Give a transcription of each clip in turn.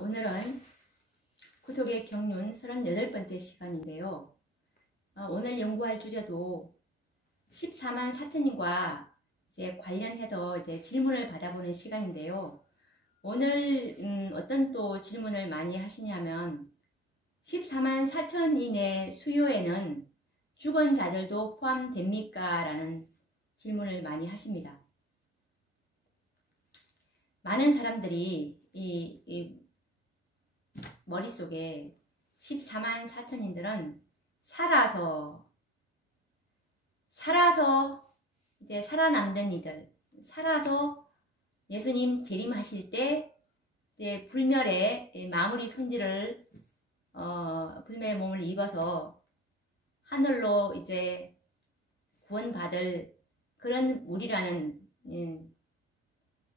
오늘은 구속의 경륜 38번째 시간인데요. 오늘 연구할 주제도 14만 사천님과 이제 관련해서 이제 질문을 받아보는 시간인데요. 오늘 어떤 또 질문을 많이 하시냐면 14만 사천인의 수요에는 죽은 자들도 포함됩니까? 라는 질문을 많이 하십니다. 많은 사람들이 이 머릿속에 14만 사천인들은 살아서 이제 살아남는 이들, 살아서 예수님 재림하실 때 이제 불멸의 마무리 손질을 불멸의 몸을 입어서 하늘로 이제 구원받을 그런 무리라는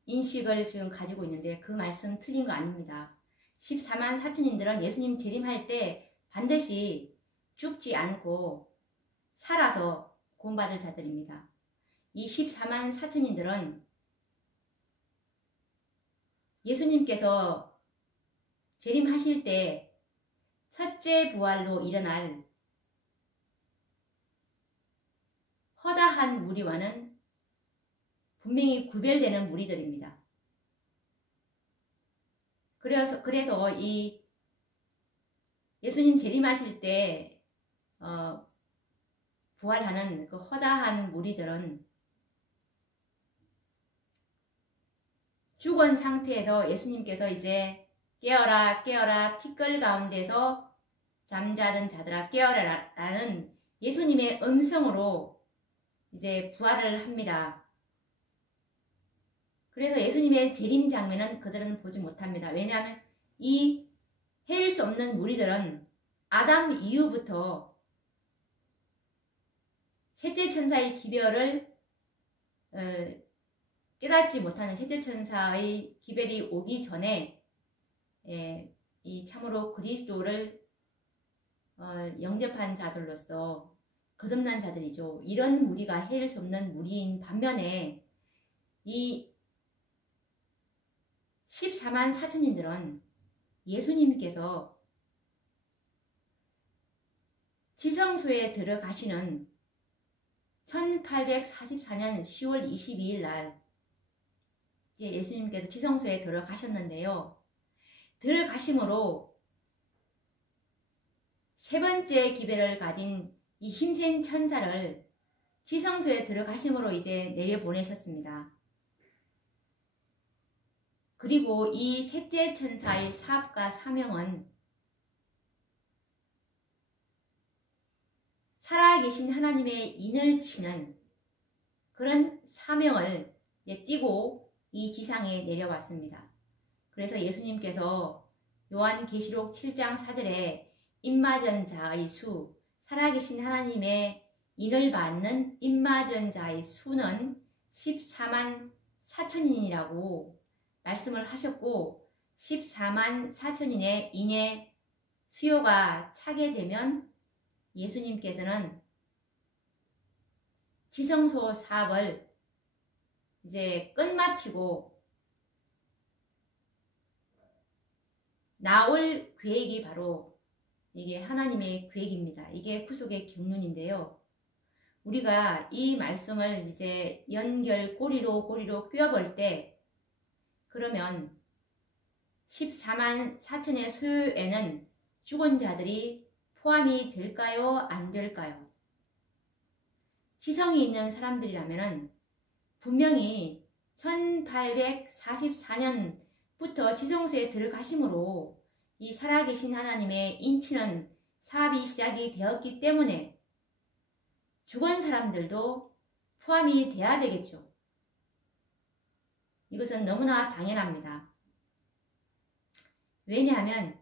인식을 지금 가지고 있는데 그 말씀 틀린 거 아닙니다. 14만 사천인들은 예수님 재림할 때 반드시 죽지 않고 살아서 구원받을 자들입니다. 이 14만 사천인들은 예수님께서 재림하실 때 첫째 부활로 일어날 허다한 무리와는 분명히 구별되는 무리들입니다. 그래서 이 예수님 재림하실 때 부활하는 그 허다한 무리들은 죽은 상태에서 예수님께서 이제 깨어라 깨어라 티끌 가운데서 잠자던 자들아 깨어라 라는 예수님의 음성으로 이제 부활을 합니다. 그래서 예수님의 재림 장면은 그들은 보지 못합니다. 왜냐하면 이 헤일 수 없는 무리들은 아담 이후부터 셋째 천사의 기별을 깨닫지 못하는 셋째 천사의 기별이 오기 전에 이 참으로 그리스도를 영접한 자들로서 거듭난 자들이죠. 이런 무리가 헤일 수 없는 무리인 반면에 이 14만 사천인들은 예수님께서 지성소에 들어가시는 1844년 10월 22일 날 예수님께서 지성소에 들어가셨는데요. 들어가심으로 세 번째 기별을 가진 이 힘센 천사를 지성소에 들어가심으로 이제 내려보내셨습니다. 그리고 이 셋째 천사의 사업과 사명은 살아계신 하나님의 인을 치는 그런 사명을 띠고 이 지상에 내려왔습니다. 그래서 예수님께서 요한계시록 7장 4절에 임마전 자의 수, 살아계신 하나님의 인을 받는 임마전 자의 수는 14만 사천인이라고 말씀을 하셨고 14만 사천인의 인의 수요가 차게 되면 예수님께서는 지성소 사업을 이제 끝마치고 나올 계획이 바로 이게 하나님의 계획입니다. 이게 구속의 경륜인데요. 우리가 이 말씀을 이제 연결 고리로 꿰어볼 때 그러면 14만 사천의 수요에는 죽은 자들이 포함이 될까요? 안 될까요? 지성이 있는 사람들이라면 분명히 1844년부터 지성소에 들어가심으로 이 살아계신 하나님의 인치는 사업이 시작이 되었기 때문에 죽은 사람들도 포함이 돼야 되겠죠. 이것은 너무나 당연합니다. 왜냐하면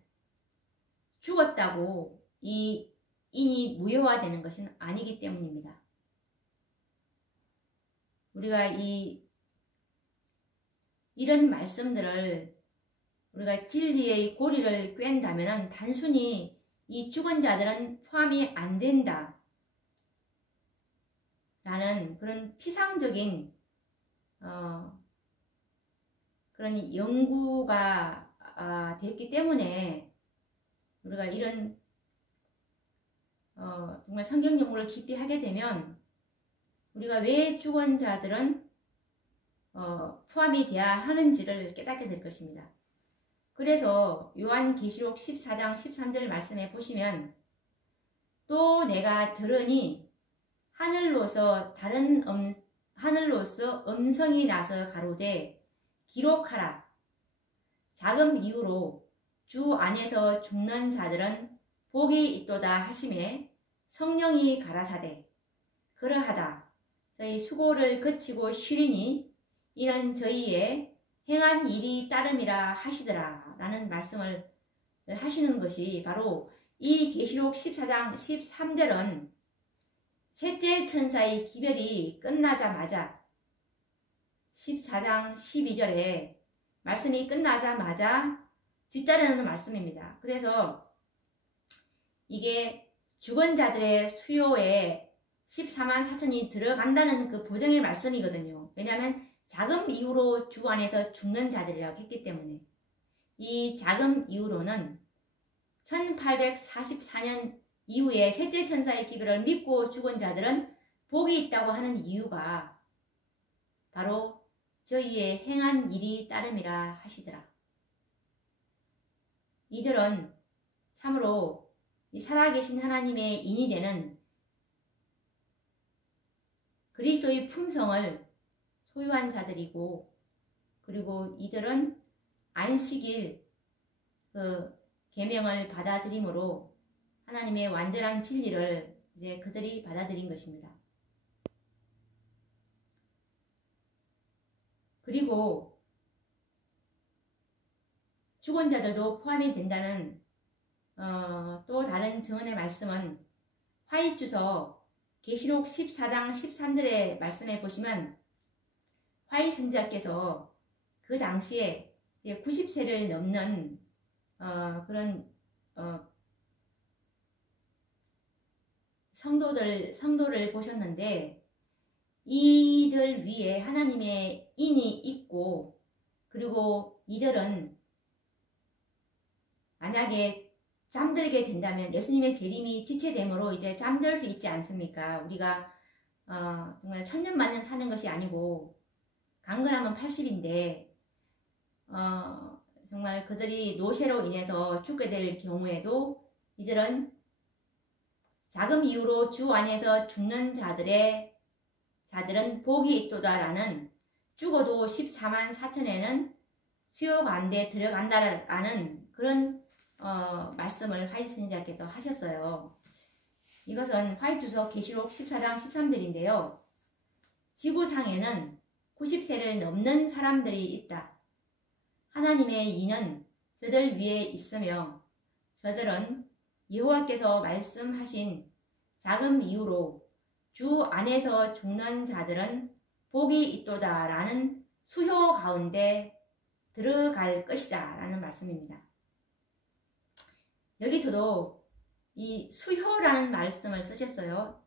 죽었다고 이 인이 무효화되는 것은 아니기 때문입니다. 우리가 이런 말씀들을 우리가 진리의 고리를 꿰다면 단순히 이 죽은 자들은 포함이 안 된다 라는 그런 피상적인 그런 연구가 되었기 때문에 우리가 이런 정말 성경 연구를 깊이 하게 되면 우리가 왜 주권자들은 포함이 되어야 하는지를 깨닫게 될 것입니다. 그래서 요한계시록 14장 13절 말씀에 보시면 또 내가 들으니 하늘로서 음성이 나서 가로되 기록하라. 자금 이후로 주 안에서 죽는 자들은 복이 있도다 하심에 성령이 가라사대 그러하다. 저희 수고를 그치고 쉬리니 이는 저희의 행한 일이 따름이라 하시더라 라는 말씀을 하시는 것이 바로 이 계시록 14장 13절은 셋째 천사의 기별이 끝나자마자 14장 12절에 말씀이 끝나자마자 뒤따르는 말씀입니다. 그래서 이게 죽은 자들의 수요에 14만 4천이 들어간다는 그 보정의 말씀이거든요. 왜냐하면 자금 이후로 주 안에서 죽는 자들이라고 했기 때문에 이 자금 이후로는 1844년 이후에 셋째 천사의 기별을 믿고 죽은 자들은 복이 있다고 하는 이유가 바로 저희의 행한 일이 따름이라 하시더라. 이들은 참으로 살아계신 하나님의 인이 되는 그리스도의 품성을 소유한 자들이고, 그리고 이들은 안식일 그 계명을 받아들임으로 하나님의 완전한 진리를 이제 그들이 받아들인 것입니다. 그리고 죽은 자들도 포함이 된다는 또 다른 증언의 말씀은 화이트서 계시록 14장 13절의 말씀에 보시면 화이 선지자께서 그 당시에 90세를 넘는 그런 성도를 보셨는데, 이들 위에 하나님의 인이 있고, 그리고 이들은 만약에 잠들게 된다면 예수님의 재림이 지체됨으로 이제 잠들 수 있지 않습니까? 우리가 정말 천년만년 사는 것이 아니고 강건하면 80인데 정말 그들이 노쇠로 인해서 죽게 될 경우에도 이들은 자금 이후로 주 안에서 죽는 자들은 복이 있도다라는, 죽어도 14만 4천에는 수요 가운데 들어간다라는 그런 말씀을 화이트 선지자께서 하셨어요. 이것은 화이트서 계시록 14장 13절인데요. 지구상에는 90세를 넘는 사람들이 있다. 하나님의 인은 저들 위에 있으며 저들은 여호와께서 말씀하신 자금 이후로 주 안에서 죽는 자들은 복이 있도다 라는 수효 가운데 들어갈 것이다 라는 말씀입니다. 여기서도 이 수효라는 말씀을 쓰셨어요.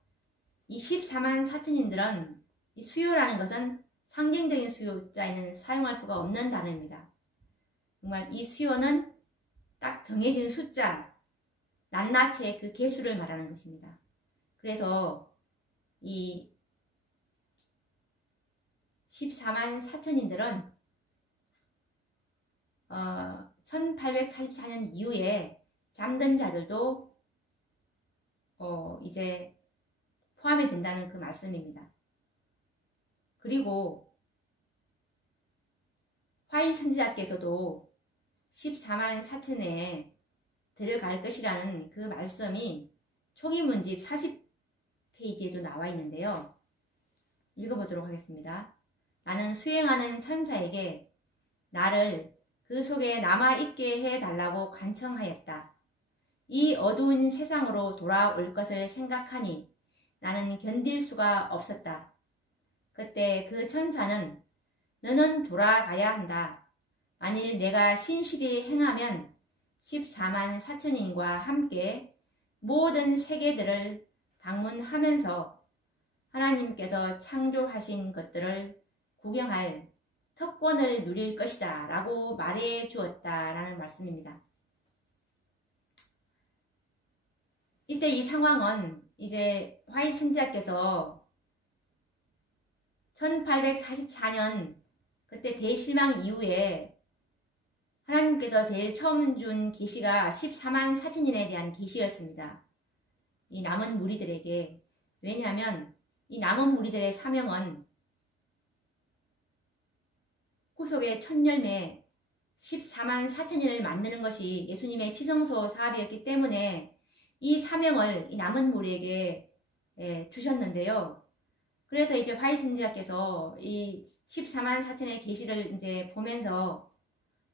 이 14만 4천인들은 이 수효라는 것은 상징적인 수요자에는 사용할 수가 없는 단어입니다. 정말 이 수요는 딱 정해진 숫자, 낱낱의 그 개수를 말하는 것입니다. 그래서 이 14만 4천인들은 1844년 이후에 잠든 자들도 이제 포함이 된다는 그 말씀입니다. 그리고 화이트 선지자께서도 14만 4천에 들어갈 것이라는 그 말씀이 초기문집 40페이지에도 나와 있는데요. 읽어보도록 하겠습니다. 나는 수행하는 천사에게 나를 그 속에 남아있게 해달라고 간청하였다. 이 어두운 세상으로 돌아올 것을 생각하니 나는 견딜 수가 없었다. 그때 그 천사는 너는 돌아가야 한다. 만일 내가 신실히 행하면 14만 4천인과 함께 모든 세계들을 방문하면서 하나님께서 창조하신 것들을 구경할 특권을 누릴 것이다 라고 말해 주었다라는 말씀입니다. 이때 이 상황은 이제 화이트 선지자께서 1844년 그때 대실망 이후에 하나님께서 제일 처음 준 계시가 14만 4천인에 대한 계시였습니다. 이 남은 무리들에게. 왜냐하면 이 남은 무리들의 사명은 후속의 첫 열매 14만 4천인을 만드는 것이 예수님의 지성소 사업이었기 때문에 이 사명을 이 남은 무리에게 주셨는데요. 그래서 이제 화이트 선지자께서 이 14만 4천의 계시를 이제 보면서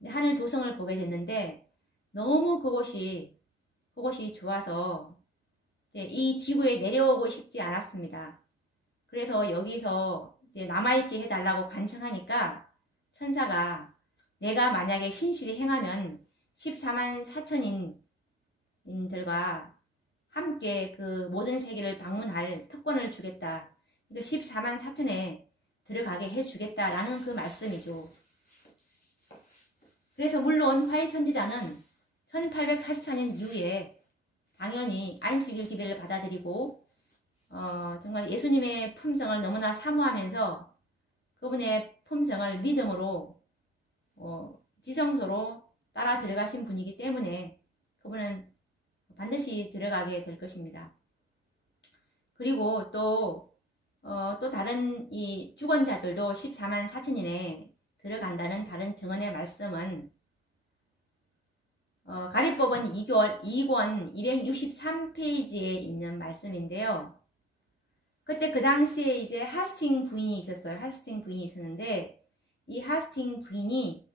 하늘 도성을 보게 됐는데 너무 그것이 좋아서 이제 이 지구에 내려오고 싶지 않았습니다. 그래서 여기서 이제 남아있게 해달라고 간청하니까 천사가 내가 만약에 신실히 행하면 14만 4천인들과 함께 그 모든 세계를 방문할 특권을 주겠다. 14만 4천에 들어가게 해주겠다라는 그 말씀이죠. 그래서 물론 화이트 선지자는 1844년 이후에 당연히 안식일 기별을 받아들이고 정말 예수님의 품성을 너무나 사모하면서 그분의 품성을 믿음으로 지성소로 따라 들어가신 분이기 때문에 그분은 반드시 들어가게 될 것입니다. 그리고 또 다른 이 죽은 자들도 14만 4천인에 들어간다는 다른 증언의 말씀은 가리법은 2권 263페이지에 있는 말씀인데요. 그때 그 당시에 이제 하스팅 부인이 있었어요. 하스팅 부인이 있었는데 이 하스팅 부인이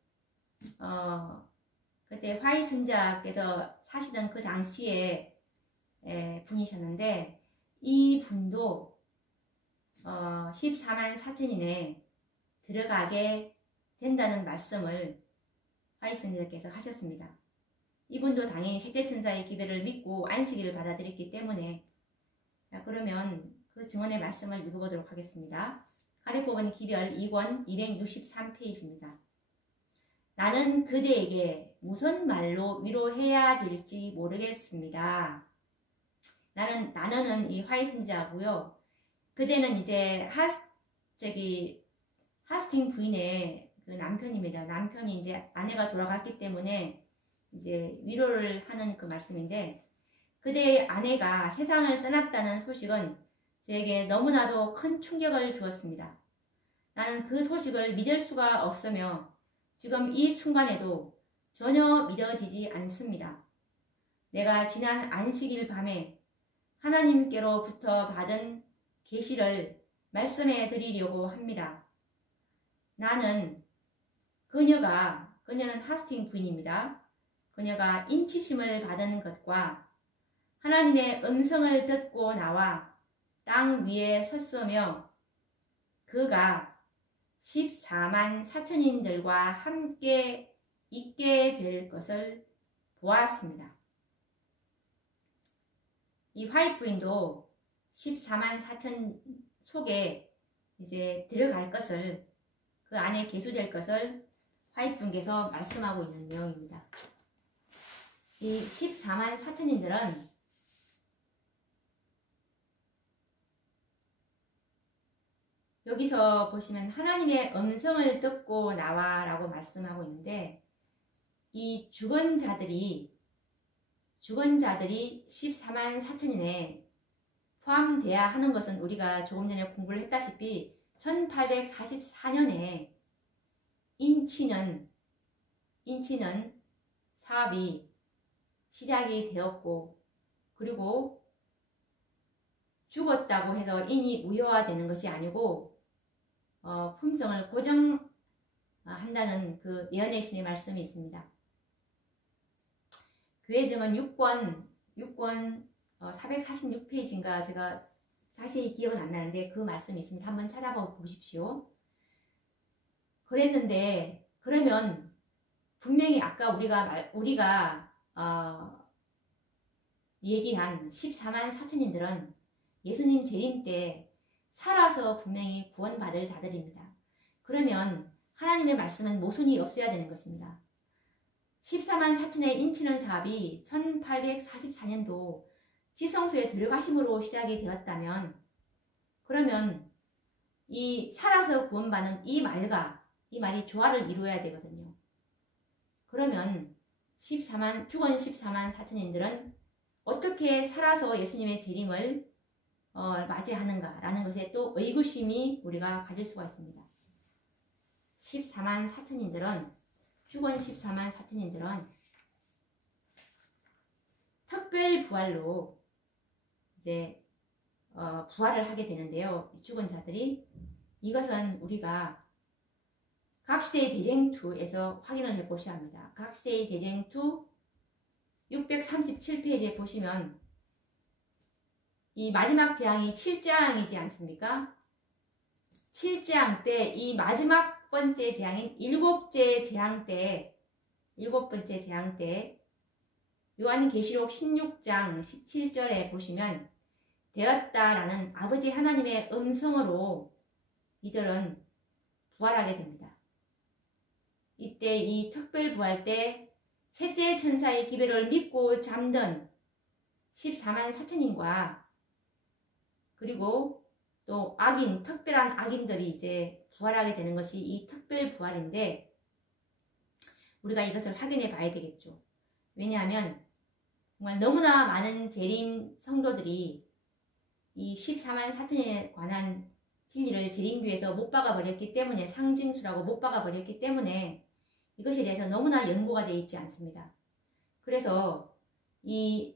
그때 화이트 선지자께서 사시던 그 당시에 분이셨는데 이 분도 14만 4천인에 들어가게 된다는 말씀을 화이트 선지자께서 하셨습니다. 이분도 당연히 셋째 천사의 기별을 믿고 안식일을 받아들였기 때문에 자 그러면 그 증언의 말씀을 읽어보도록 하겠습니다. 가래뽑은 기별 2권 263페이지입니다. 나는 그대에게 무슨 말로 위로해야 될지 모르겠습니다. 나는은 이 화이트 선지자고요. 그대는 이제 하스팅 부인의 그 남편입니다. 남편이 이제 아내가 돌아갔기 때문에 이제 위로를 하는 그 말씀인데 그대의 아내가 세상을 떠났다는 소식은 저에게 너무나도 큰 충격을 주었습니다. 나는 그 소식을 믿을 수가 없으며 지금 이 순간에도 전혀 믿어지지 않습니다. 내가 지난 안식일 밤에 하나님께로부터 받은 계시를 말씀해 드리려고 합니다. 나는 그녀는 하스팅 부인입니다. 그녀가 인치심을 받은 것과 하나님의 음성을 듣고 나와 땅 위에 섰으며 그가 14만 4천인들과 함께 있게 될 것을 보았습니다. 이 화이트 부인도 14만 4천 속에 이제 들어갈 것을 그 안에 계수될 것을 화이트 분께서 말씀하고 있는 내용입니다. 이 14만 4천인들은 여기서 보시면 하나님의 음성을 듣고 나와 라고 말씀하고 있는데 이 죽은 자들이 14만 4천인에 포함돼야 하는 것은 우리가 조금 전에 공부를 했다시피 1844년에 인치는 사업이 시작이 되었고 그리고 죽었다고 해서 인이 무효화되는 것이 아니고 품성을 고정한다는 그 예언의 신의 말씀이 있습니다. 교회 증언 6권 446페이지인가 제가 자세히 기억은 안 나는데 그 말씀이 있습니다. 한번 찾아보십시오. 그랬는데 그러면 분명히 아까 우리가 얘기한 14만 4천인들은 예수님 재림 때 살아서 분명히 구원받을 자들입니다. 그러면 하나님의 말씀은 모순이 없어야 되는 것입니다. 14만 4천의 인치는 사업이 1844년도 지성소에 들어가심으로 시작이 되었다면, 그러면 이 살아서 구원받는 이 말이 조화를 이루어야 되거든요. 그러면 죽은 14만 4천인들은 어떻게 살아서 예수님의 재림을 맞이하는가라는 것에 또 의구심이 우리가 가질 수가 있습니다. 14만 4천인들은, 죽은 14만 4천인들은 특별 부활로 이제 부활을 하게 되는데요. 죽은 자들이, 이것은 우리가 각시대의 대쟁투에서 확인을 해 보셔야 합니다. 각시대의 대쟁투 637페이지에 보시면 이 마지막 재앙이 7재앙이지 않습니까? 7재앙 때 이 마지막 번째 재앙인 7번째 재앙 때 요한계시록 16장 17절에 보시면 되었다라는 아버지 하나님의 음성으로 이들은 부활하게 됩니다. 이때 이 특별 부활 때 셋째 천사의 기별을 믿고 잠든 14만 4천인과 그리고 또 특별한 악인들이 이제 부활하게 되는 것이 이 특별 부활인데, 우리가 이것을 확인해 봐야 되겠죠. 왜냐하면 정말 너무나 많은 재림 성도들이 이 14만 4천에 관한 진리를 재림교에서 못 박아버렸기 때문에, 상징수라고 못 박아버렸기 때문에 이것에 대해서 너무나 연고가 되어 있지 않습니다. 그래서 이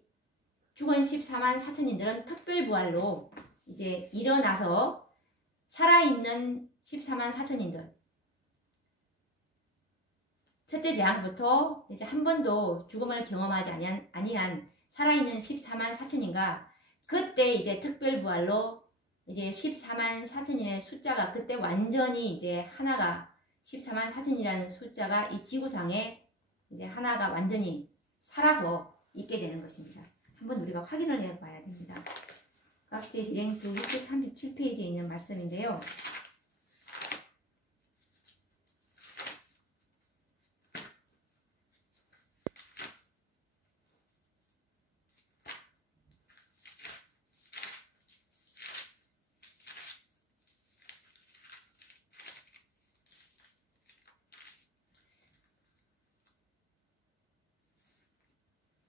죽은 14만 4천인들은 특별부활로 이제 일어나서 살아있는 14만 4천인들, 첫째 재앙부터 이제 한 번도 죽음을 경험하지 아니한 살아있는 14만 4천인가, 그때 이제 특별부활로 이제 14만 4천인의 숫자가 그때 완전히 이제 하나가 14만 4천이라는 숫자가 이 지구상에 이제 하나가 완전히 살아서 있게 되는 것입니다. 한번 우리가 확인을 해 봐야 됩니다. 각시대 대쟁투 637페이지에 있는 말씀인데요.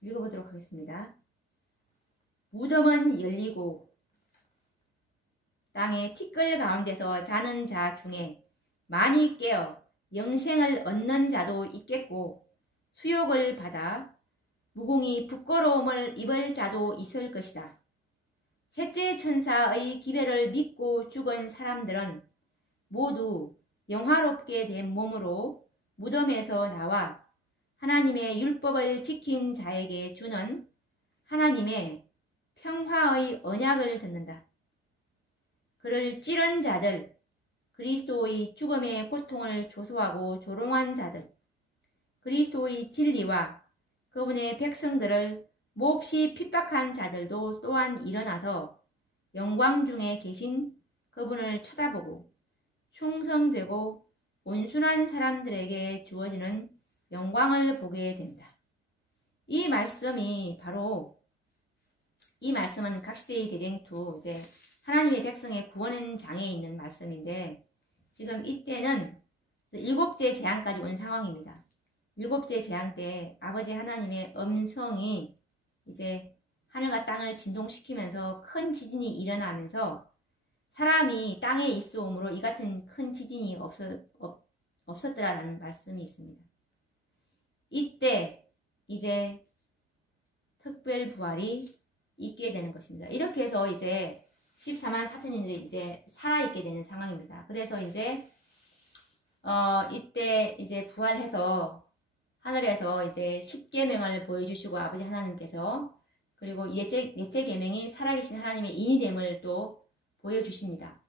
읽어보도록 하겠습니다. 무덤은 열리고 땅의 티끌 가운데서 자는 자 중에 많이 깨어 영생을 얻는 자도 있겠고, 수욕을 받아 무궁히 부끄러움을 입을 자도 있을 것이다. 셋째 천사의 기별을 믿고 죽은 사람들은 모두 영화롭게 된 몸으로 무덤에서 나와 하나님의 율법을 지킨 자에게 주는 하나님의 평화의 언약을 듣는다. 그를 찌른 자들, 그리스도의 죽음의 고통을 조소하고 조롱한 자들, 그리스도의 진리와 그분의 백성들을 몹시 핍박한 자들도 또한 일어나서 영광 중에 계신 그분을 쳐다보고 충성되고 온순한 사람들에게 주어지는 영광을 보게 된다. 이 말씀은 각시대의 대쟁투, 이제 하나님의 백성의 구원 장에 있는 말씀인데, 지금 이때는 7째 재앙까지 온 상황입니다. 7째 재앙 때 아버지 하나님의 음성이 이제 하늘과 땅을 진동시키면서 큰 지진이 일어나면서 사람이 땅에 있어오므로 이 같은 큰 지진이 없었더라라는 말씀이 있습니다. 이때 이제 특별부활이 있게 되는 것입니다. 이렇게 해서 이제 14만 4천인들이 이제 살아있게 되는 상황입니다. 그래서 이제 이때 이제 부활해서 하늘에서 이제 10계명을 보여주시고 아버지 하나님께서, 그리고 넷째 계명이 살아계신 하나님의 인이됨을 또 보여주십니다.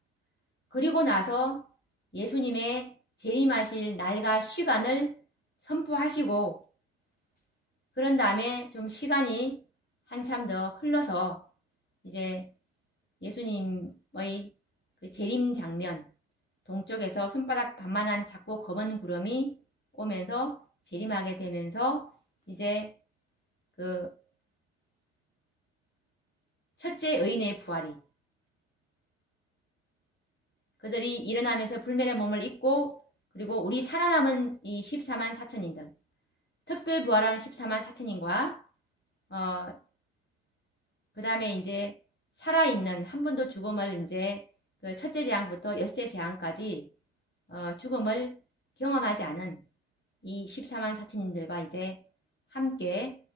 그리고 나서 예수님의 재림하실 날과 시간을 선포하시고, 그런 다음에 좀 시간이 한참 더 흘러서 이제 예수님의 그 재림 장면, 동쪽에서 손바닥 반만한 작고 검은 구름이 오면서 재림하게 되면서 이제 그 첫째 의인의 부활이 그들이 일어나면서 불멸의 몸을 입고 그리고 우리 살아남은 이 14만 4천인들 특별 부활한 14만 4천인과 그 다음에 이제 살아있는 한 번도 죽음을 이제 그 첫째 재앙부터 여섯째 재앙까지 죽음을 경험하지 않은 이 14만 4천인들과 이제 함께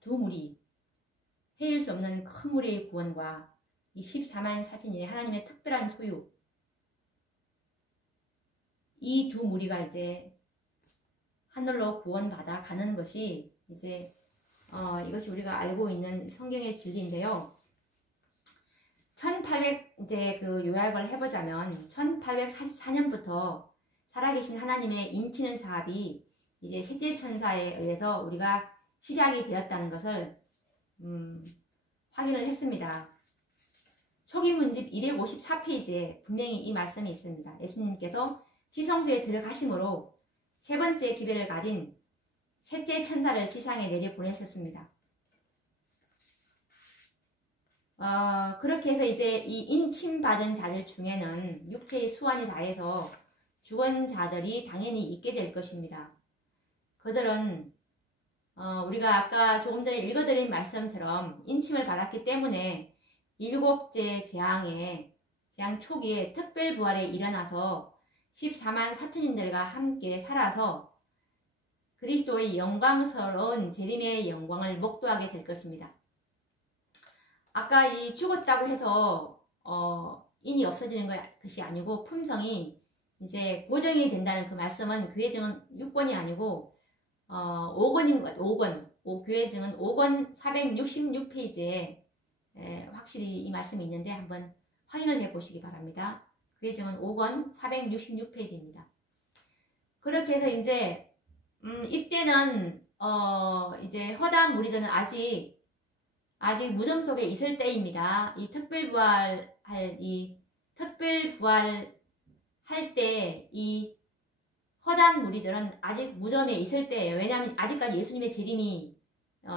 두 무리 헤일 수 없는 큰 무리의 구원과 이 14만 4천인의 하나님의 특별한 소유 이 두 무리가 이제 하늘로 구원받아 가는 것이 이제 이것이 우리가 알고 있는 성경의 진리인데요. 1800 이제 그 요약을 해보자면 1844년부터 살아계신 하나님의 인치는 사업이 이제 셋째 천사에 의해서 우리가 시작이 되었다는 것을 확인을 했습니다. 초기 문집 254페이지에 분명히 이 말씀이 있습니다. 예수님께서 지성소에 들어가심으로 세 번째 기별을 가진 셋째 천사를 지상에 내려보내셨습니다. 그렇게 해서 이제 이 인침받은 자들 중에는 육체의 수완이 다해서 죽은 자들이 당연히 있게 될 것입니다. 그들은 우리가 아까 조금 전에 읽어드린 말씀처럼 인침을 받았기 때문에 일곱째 재앙 초기에 특별 부활에 일어나서 14만 4천인들과 함께 살아서 그리스도의 영광스러운 재림의 영광을 목도하게 될 것입니다. 아까 이 죽었다고 해서 인이 없어지는 것이 아니고 품성이 이제 고정이 된다는 그 말씀은 교회증은 6권이 아니고 5권인 것 같아요. 5권. 교회증은 5권 466페이지에 확실히 이 말씀이 있는데 한번 확인을 해 보시기 바랍니다. 교회증은 5권 466페이지입니다. 그렇게 해서 이제 이때는 이제 허다한 무리들은 아직 무덤 속에 있을 때입니다. 이 특별 부활할 때 이 허다한 무리들은 아직 무덤에 있을 때예요. 왜냐하면 아직까지 예수님의 재림이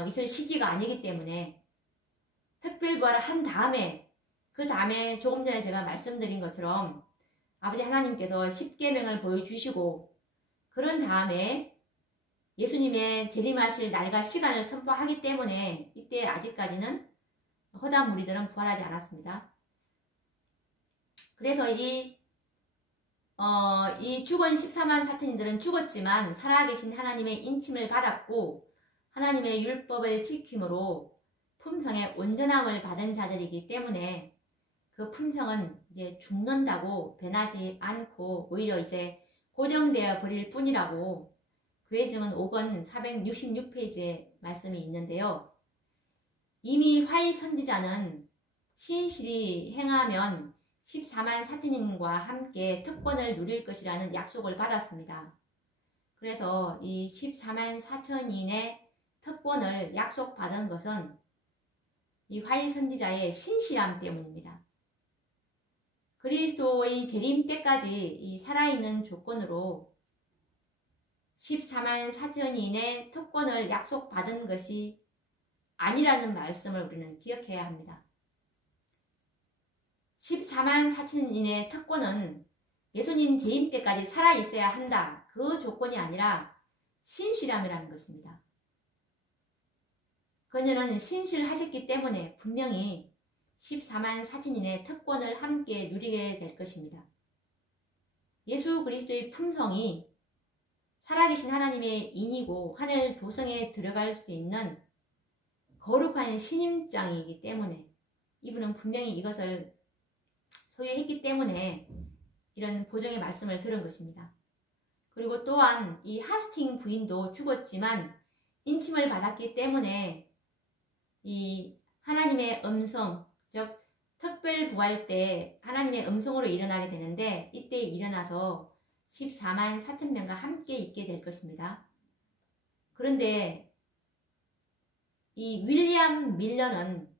있을 시기가 아니기 때문에 특별 부활을 한 다음에 그 다음에 조금 전에 제가 말씀드린 것처럼 아버지 하나님께서 십계명을 보여주시고 그런 다음에 예수님의 재림하실 날과 시간을 선포하기 때문에 이때 아직까지는 허다한 무리들은 부활하지 않았습니다. 그래서 이 죽은 14만 4천인들은 죽었지만 살아계신 하나님의 인침을 받았고 하나님의 율법을 지킴으로 품성의 온전함을 받은 자들이기 때문에 그 품성은 이제 죽는다고 변하지 않고 오히려 이제 고정되어 버릴 뿐이라고 교회증은 5권 466페이지에 말씀이 있는데요. 이미 화일 선지자는 신실히 행하면 14만 4천인과 함께 특권을 누릴 것이라는 약속을 받았습니다. 그래서 이 14만 4천인의 특권을 약속받은 것은 이 화일 선지자의 신실함 때문입니다. 그리스도의 재림 때까지 이 살아있는 조건으로 14만 4천인의 특권을 약속받은 것이 아니라는 말씀을 우리는 기억해야 합니다. 14만 4천인의 특권은 예수님 재림 때까지 살아있어야 한다. 그 조건이 아니라 신실함이라는 것입니다. 그녀는 신실하셨기 때문에 분명히 14만 4천인의 특권을 함께 누리게 될 것입니다. 예수 그리스도의 품성이 살아계신 하나님의 인이고 하늘 도성에 들어갈 수 있는 거룩한 신임장이기 때문에 이분은 분명히 이것을 소유했기 때문에 이런 보정의 말씀을 들은 것입니다. 그리고 또한 이 하스팅 부인도 죽었지만 인침을 받았기 때문에 이 하나님의 음성, 즉 특별 부활 때 하나님의 음성으로 일어나게 되는데 이때 일어나서 14만 4천 명과 함께 있게 될 것입니다. 그런데 이 윌리엄 밀러는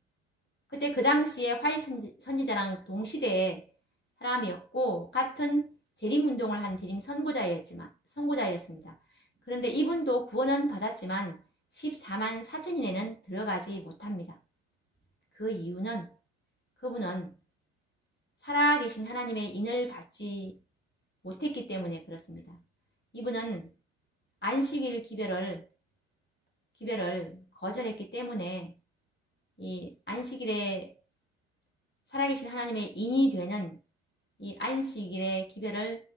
그때 그 당시에 화이트 선지자랑 동시대에 사람이었고 같은 재림운동을 한 재림 선고자였습니다. 그런데 이분도 구원은 받았지만 14만 4천인에는 들어가지 못합니다. 그 이유는 그분은 살아계신 하나님의 인을 받지 못했기 때문에 그렇습니다. 이분은 안식일 기별을 거절했기 때문에 이 안식일에 살아계신 하나님의 인이 되는 이 안식일의 기별을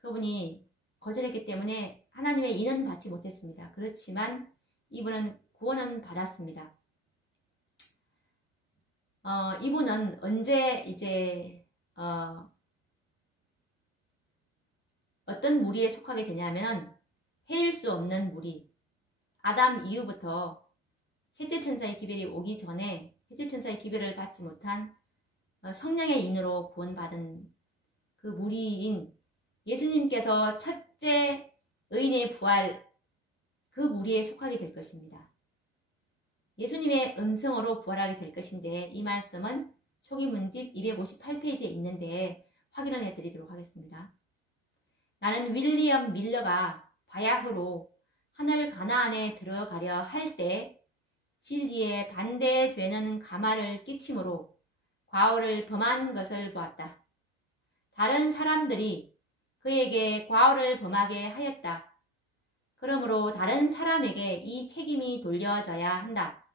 그분이 거절했기 때문에 하나님의 인은 받지 못했습니다. 그렇지만 이분은 구원은 받았습니다. 이분은 언제 이제 어떤 무리에 속하게 되냐면 헤일 수 없는 무리, 아담 이후부터 셋째 천사의 기별이 오기 전에 셋째 천사의 기별을 받지 못한 성령의 인으로 구원받은 그 무리인 예수님께서 첫째 의인의 부활 그 무리에 속하게 될 것입니다. 예수님의 음성으로 부활하게 될 것인데 이 말씀은 초기문집 258페이지에 있는데 확인을 해드리도록 하겠습니다. 나는 윌리엄 밀러가 바야흐로 하늘 가나안에 들어가려 할 때 진리에 반대되는 가마를 끼침으로 과오를 범한 것을 보았다. 다른 사람들이 그에게 과오를 범하게 하였다. 그러므로 다른 사람에게 이 책임이 돌려져야 한다.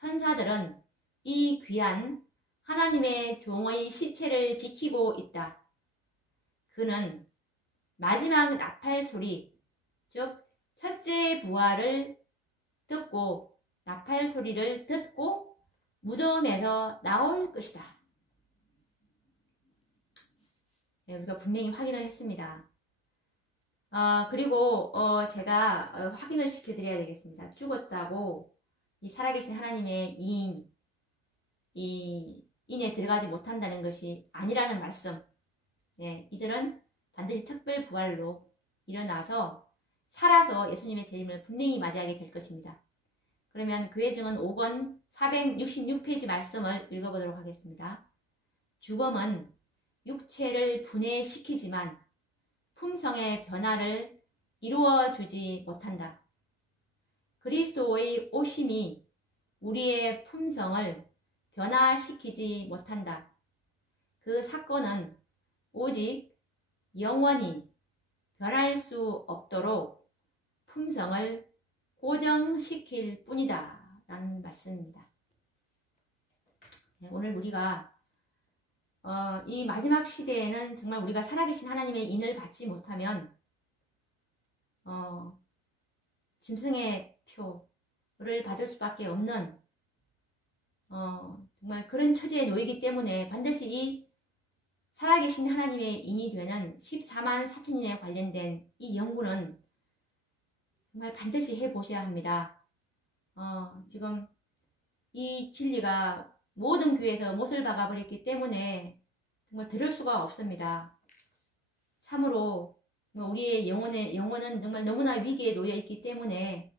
천사들은 이 귀한 하나님의 종의 시체를 지키고 있다. 그는 마지막 나팔 소리, 즉 첫째 부활을 듣고 나팔 소리를 듣고 무덤에서 나올 것이다. 네, 우리가 분명히 확인을 했습니다. 그리고 제가 확인을 시켜드려야 되겠습니다. 죽었다고 이 살아계신 하나님의 인에 들어가지 못한다는 것이 아니라는 말씀. 네, 이들은 반드시 특별 부활로 일어나서 살아서 예수님의 재림을 분명히 맞이하게 될 것입니다. 그러면 교회증언 5권 466페이지 말씀을 읽어보도록 하겠습니다. 죽음은 육체를 분해시키지만 품성의 변화를 이루어주지 못한다. 그리스도의 오심이 우리의 품성을 변화시키지 못한다. 그 사건은 오직 영원히 변할 수 없도록 품성을 고정시킬 뿐이다 라는 말씀입니다. 네, 오늘 우리가 이 마지막 시대에는 정말 우리가 살아계신 하나님의 인을 받지 못하면 짐승의 표를 받을 수밖에 없는 정말 그런 처지에 놓이기 때문에 반드시 이 살아계신 하나님의 인이 되는 14만 4천인에 관련된 이 연구는 정말 반드시 해보셔야 합니다. 지금 이 진리가 모든 교회에서 못을 박아버렸기 때문에 정말 들을 수가 없습니다. 참으로 우리의 영혼은 정말 너무나 위기에 놓여 있기 때문에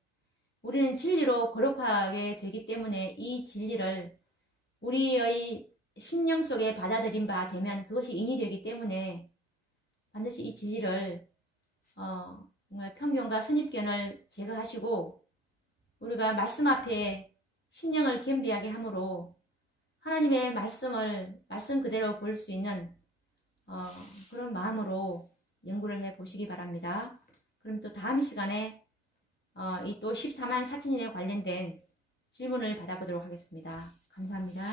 우리는 진리로 거룩하게 되기 때문에 이 진리를 우리의 심령 속에 받아들인 바 되면 그것이 인이 되기 때문에 반드시 이 진리를 정말 편견과 선입견을 제거하시고 우리가 말씀 앞에 심령을 겸비하게 함으로 하나님의 말씀 그대로 볼 수 있는 그런 마음으로 연구를 해 보시기 바랍니다. 그럼 또 다음 시간에 이 또 14만 4천인에 관련된 질문을 받아보도록 하겠습니다. 감사합니다.